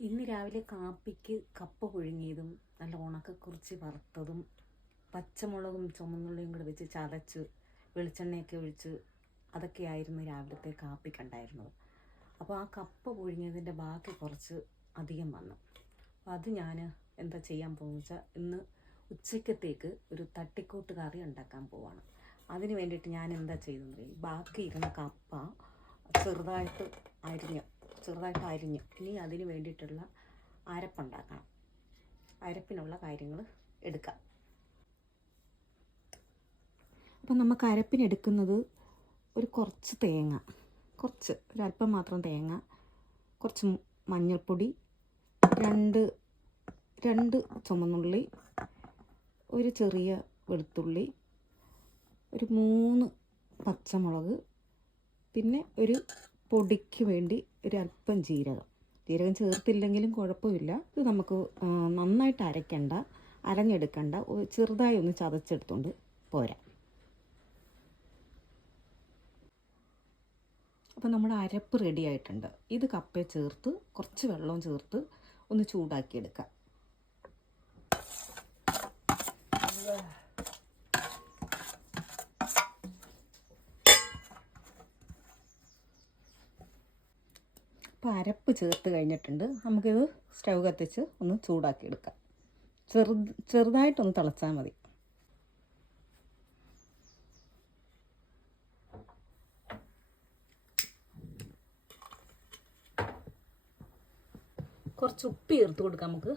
ഇന്ന് രാവിലെ കാപ്പിക്ക് കപ്പ പുഴുങ്ങിയതും നല്ല ഉണക്കക്കുറിച്ച് വറുത്തതും പച്ചമുളകും ചുമന്നുള്ളിയും കൂടെ വെച്ച് ചതച്ച് വെളിച്ചെണ്ണയൊക്കെ ഒഴിച്ച് അതൊക്കെയായിരുന്നു രാവിലത്തെ കാപ്പിക്കുണ്ടായിരുന്നത് അപ്പോൾ ആ കപ്പ പുഴുങ്ങിയതിന്റെ ബാക്കി കുറച്ച് അധികം വന്നു. അപ്പോൾ അത് ഞാൻ എന്താ ചെയ്യാൻ പോകുന്നത് വെച്ചാൽ ഇന്ന് ഉച്ചയ്ക്കത്തേക്ക് ഒരു തട്ടിക്കൂട്ട് കറി ഉണ്ടാക്കാൻ പോവാണ്. അതിന് വേണ്ടിയിട്ട് ഞാൻ എന്താ ചെയ്തെന്ന് പറയും ബാക്കി ഇരുന്ന കപ്പ ചെറുതായിട്ട് അരിഞ്ഞ് ചെറുതായിട്ട് അരിഞ്ഞ്. ഇനി അതിന് വേണ്ടിയിട്ടുള്ള അരപ്പുണ്ടാക്കണം. അരപ്പിനുള്ള കാര്യങ്ങൾ എടുക്കാം. അപ്പം നമുക്ക് അരപ്പിനെടുക്കുന്നത് ഒരു കുറച്ച് തേങ്ങ. കുറച്ച് ഒരല്പം മാത്രം തേങ്ങ കുറച്ച് മഞ്ഞൾപ്പൊടി രണ്ട് രണ്ട് ചുമന്നുള്ളി ഒരു ചെറിയ വെളുത്തുള്ളി ഒരു മൂന്ന് പച്ചമുളക് പിന്നെ ഒരു പൊടിക്ക് വേണ്ടി ഒരല്പം ജീരകം. ജീരകം ചേർത്തില്ലെങ്കിലും കുഴപ്പമില്ല. ഇത് നമുക്ക് നന്നായിട്ട് അരയ്ക്കണ്ട അരഞ്ഞെടുക്കണ്ട. ചെറുതായി ഒന്ന് ചതച്ചെടുത്തുകൊണ്ട് പോരാ. അപ്പോൾ നമ്മുടെ അരപ്പ് റെഡി ആയിട്ടുണ്ട്. ഇത് കപ്പയെ ചേർത്ത് കുറച്ച് വെള്ളവും ചേർത്ത് ഒന്ന് ചൂടാക്കിയെടുക്കാം. അപ്പോൾ അരപ്പ് ചേർത്ത് കഴിഞ്ഞിട്ടുണ്ട്. നമുക്കിത് സ്റ്റൗ കത്തിച്ച് ഒന്ന് ചൂടാക്കി എടുക്കാം ചെറു ചെറുതായിട്ടൊന്ന് തിളച്ചാൽ മതി. കുറച്ച് ഉപ്പ് ചേർത്ത് കൊടുക്കാം നമുക്ക്.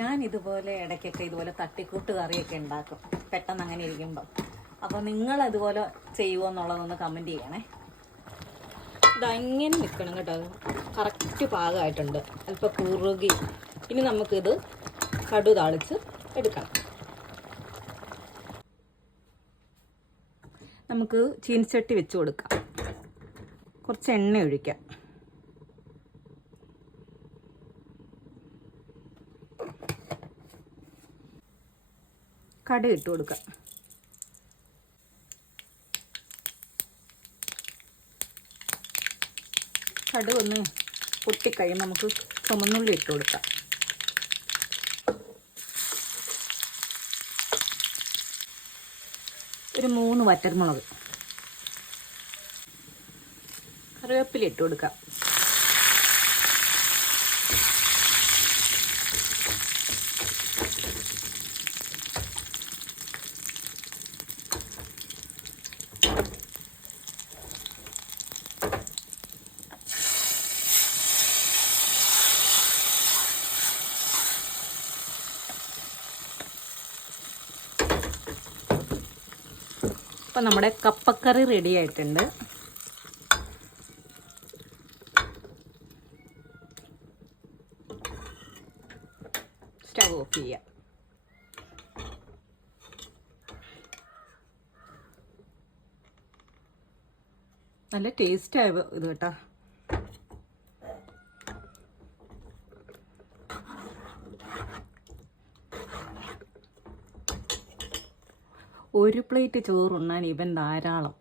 ഞാൻ ഇതുപോലെ ഇടയ്ക്കൊക്കെ ഇതുപോലെ തട്ടിക്കൂട്ട് കറിയൊക്കെ ഉണ്ടാക്കും. പെട്ടെന്ന് അങ്ങനെ ഇരിക്കുമ്പം. അപ്പോൾ നിങ്ങൾ അതുപോലെ ചെയ്യുമോ എന്നുള്ളതൊന്ന് കമന്റ് ചെയ്യണേ. ഇതങ്ങനെ നിൽക്കണം കേട്ടോ. കറക്റ്റ് പാകമായിട്ടുണ്ട്. അല്പം കുറുകി. ഇനി നമുക്കിത് കടു താളിച്ച് എടുക്കണം. നമുക്ക് ചീനിച്ചട്ടി വെച്ച് കൊടുക്കാം. കുറച്ച് എണ്ണ ഒഴിക്കാം. കട ഇട്ട് കൊടുക്കാം. കടുക് ഒന്ന് പൊട്ടിക്കഴിയുമ്പോൾ നമുക്ക് ചുമന്നുള്ളി ഇട്ട് കൊടുക്കാം. ഒരു മൂന്ന് വറ്റൽമുളക്. കറിവേപ്പില ഇട്ട് കൊടുക്കാം. അപ്പം നമ്മുടെ കപ്പക്കറി റെഡി ആയിട്ടുണ്ട്. ഓഫ് ചെയ്യാം. നല്ല ടേസ്റ്റ് ഇത് കേട്ടോ. ഒരു പ്ലേറ്റ് ചോറുണ്ണാൻ ഇവൻ ധാരാളം.